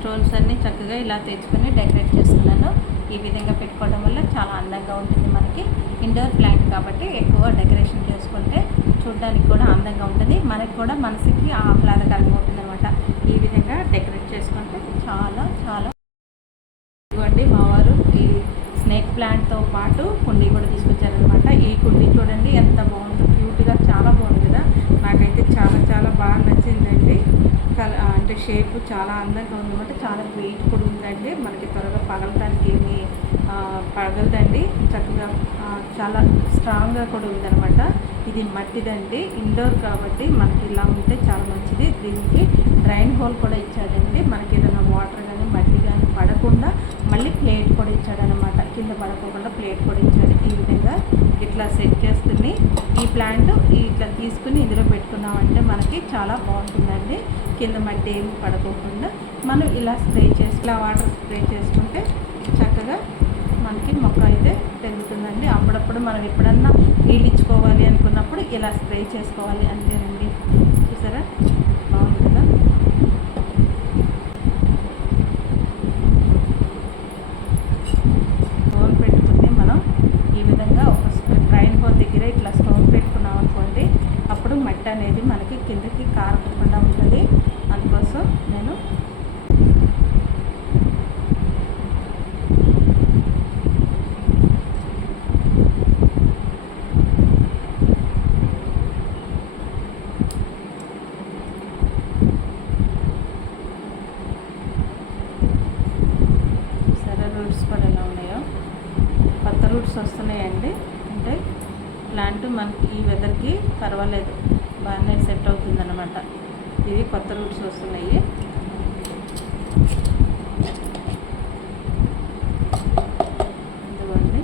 Stones అన్నీ చక్కగా ఇలా తెచ్చుకొని డెకరేట్ చేస్తున్నాను ఈ విధంగా పెట్టుకోవడం వల్ల చాలా అందంగా ఉంటుంది మనకి. ఇండోర్ ప్లాంట్ కాబట్టి ఎక్కువ డెకరేషన్ చేసుకుంటే చూడడానికి కూడా అందంగా ఉంటుంది. మనకి కూడా మనసుకి ఆహ్లాదకరంగా ఉంటుంది అనమాట ఈ విధంగా డెకరేట్ చేసుకుంటే చాలా చాలా. ఇదిగోండి మా వారు ఈ స్నేక్ ప్లాంట్తో పాటు కొన్ని కూడా తీసుకొచ్చారనమాట ఈ కుండీ చూడండి ఎంత బాగుందో క్యూట్గా చాలా బాగుంది కదా నాకైతే చాలా చాలా బాగా నచ్చిందండి కల అంటే షేప్ చాలా అందంగా ఉందన్నమాట చాలా వెయిట్ కూడా ఉందండి. మనకి త్వరగా పగలటానికి ఏమి పగలదండి. చక్కగా చాలా స్ట్రాంగ్గా కూడా ఉందన్నమాట. ఇది మట్టిదండి. ఇండోర్ కాబట్టి మనకి ఇలా ఉంటే చాలా మంచిది. దీనికి డ్రైన్ హోల్ కూడా ఇచ్చాడండి. మనకి ఏదైనా వాటర్ కానీ మట్టి కానీ పడకుండా మళ్ళీ ప్లేట్ కూడా ఇచ్చాడనమాట కింద పడకోకుండా ప్లేట్ కూడా ఇచ్చాడు. ఈ విధంగా ఇట్లా సెట్ చేస్తున్నాయి ప్లాంట్ ఇట్లా తీసుకుని ఇందులో పెట్టుకున్నామంటే మనకి చాలా బాగుంటుందండి. కింద మట్టి ఏమి పడకోకుండా. మనం ఇలా స్ప్రే చేసి ఇలా వాటర్ స్ప్రే చేసుకుంటే చక్కగా మనకి మొక్క అయితే పెరుగుతుందండి. అప్పుడప్పుడు మనం ఎప్పుడన్నా నీళ్ళు ఇచ్చుకోవాలి అనుకున్నప్పుడు ఇలా స్ప్రే చేసుకోవాలి అంతేనండి చూసారా బాగుంది కదా స్టోన్ పెట్టుకుని మనం ఈ విధంగా ఒక డ్రైన్ హోల్ దగ్గర ఇట్లా స్టోన్ పెట్టుకున్నాం అనుకోండి అప్పుడు మట్టి అనేది మనకి కిందకి కారకుండా ఉంటుంది అందుకోసం నేను సరే రూట్స్ కూడా ఎలా ఉన్నాయో కొత్త రూట్స్ వస్తున్నాయండి అంటే ప్లాంట్ మనకి ఈ వెదర్కి పర్వాలేదు. బాగానే సెట్ అవుతుందన్నమాట. ఇవి కొత్త రూట్స్ వస్తున్నాయి ఇదిగోండి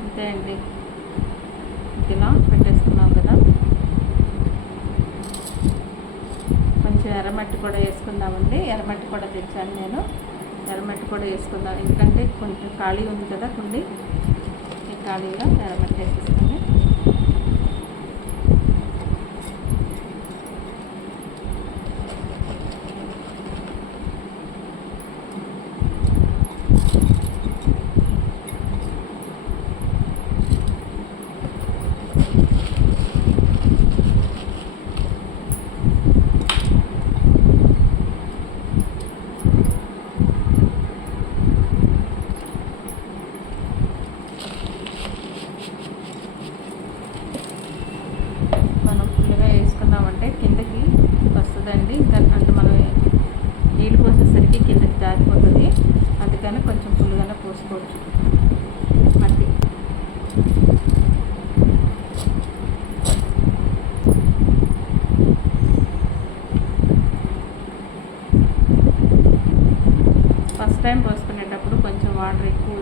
అంతే అండి ఇలా పెట్టేసుకున్నాం కదా కొంచెం ఎర్రమట్టి కూడా వేసుకుందామండి. ఎర్రమట్టి కూడా తెచ్చాను నేను. ఎర్రమట్టి కూడా వేసుకుందాం. ఎందుకంటే కొంచెం ఖాళీ ఉంది కదా కుండి. ఖాళీగా ఎర్రమట్టి వేసేసుకొని మనం ఫుల్గా వేసుకున్నామంటే కిందకి వస్తుందండి. దాని అంటే మనం నీళ్ళు పోసేసరికి కిందకి జారిపోతుంది. అందుకని కొంచెం ఫుల్గానే పోసుకోవచ్చు. మట్టి. ఫస్ట్ టైం పోసుకునేటప్పుడు కొంచెం వాటర్ ఎక్కువ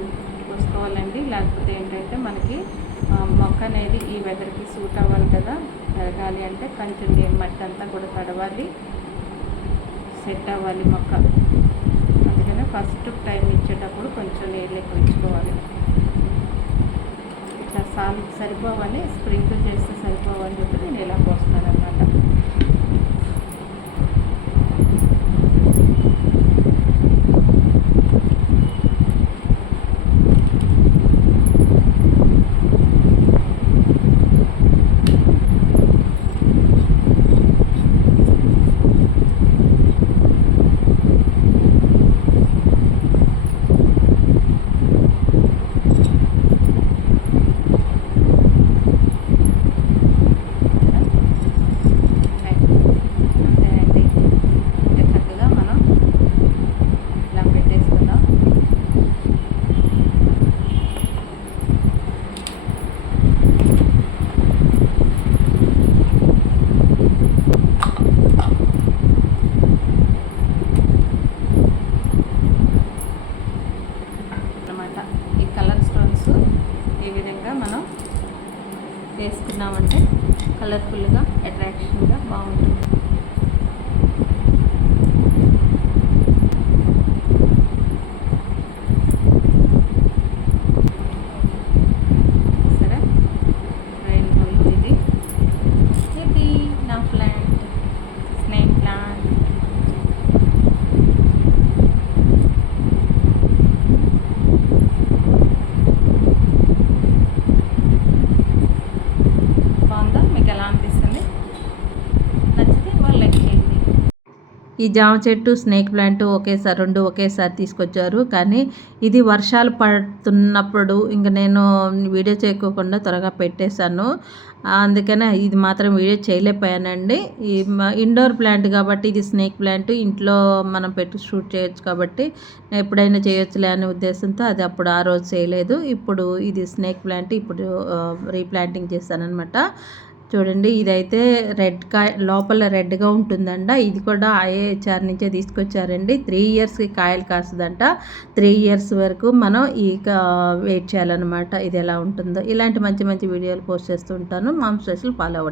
పోసుకోవాలండి. లేకపోతే ఏంటంటే మనకి మొక్క అనేది ఈ వెదర్కి సూట్ అవ్వాలి కదా. పెరగాలి అంటే కొంచెం నేను మట్టి అంతా కూడా తడవాలి. సెట్ అవ్వాలి మొక్క. అందుకనే ఫస్ట్ టైం ఇచ్చేటప్పుడు కొంచెం నీళ్ళు ఎక్కువ ఇచ్చుకోవాలి ఇట్లా సాల్ సరిపోవాలి. స్ప్రింకిల్ చేస్తే సరిపోవాలి చెప్పి నేను ఇలా పోస్తాను అనమాట అంతేనండి ఇంకా చక్కగా మనం ఇలా పెట్టేసుకుందాం అన్నమాట ఈ కలర్ స్టోన్స్ ఈ విధంగా మనం వేసుకున్నామంటే కలర్ఫుల్గా అట్రాక్షన్గా బాగుంటుంది. ఈ జామ చెట్టు స్నేక్ ప్లాంట్ ఒకేసారి రెండు ఒకేసారి తీసుకొచ్చారు. కానీ ఇది వర్షాలు పడుతున్నప్పుడు ఇంక నేను వీడియో చేయకోకుండా త్వరగా పెట్టేశాను. అందుకనే ఇది మాత్రం వీడియో చేయలేకపోయానండి. ఈ ఇండోర్ ప్లాంట్ కాబట్టి ఇది స్నేక్ ప్లాంట్. ఇంట్లో మనం పెట్టి షూట్ చేయొచ్చు కాబట్టి ఎప్పుడైనా చేయొచ్చులే అనే ఉద్దేశంతో అది అప్పుడు ఆ రోజు చేయలేదు. ఇప్పుడు ఇది స్నేక్ ప్లాంట్. ఇప్పుడు రీప్లాంటింగ్ చేశానమాట చూడండి ఇదైతే రెడ్ కాయ లోపల రెడ్గా ఉంటుందంట. ఇది కూడా ఐఏహెచ్ఆర్ నుంచే తీసుకొచ్చారండి. త్రీ ఇయర్స్కి కాయలు కాస్తుందంట. త్రీ ఇయర్స్ వరకు మనం ఈ వెయిట్ చేయాలన్నమాట. ఇది ఎలా ఉంటుందో. ఇలాంటి మంచి మంచి వీడియోలు పోస్ట్ చేస్తుంటాను మామ్ స్పెషల్ ఫాలో అవ్వండి.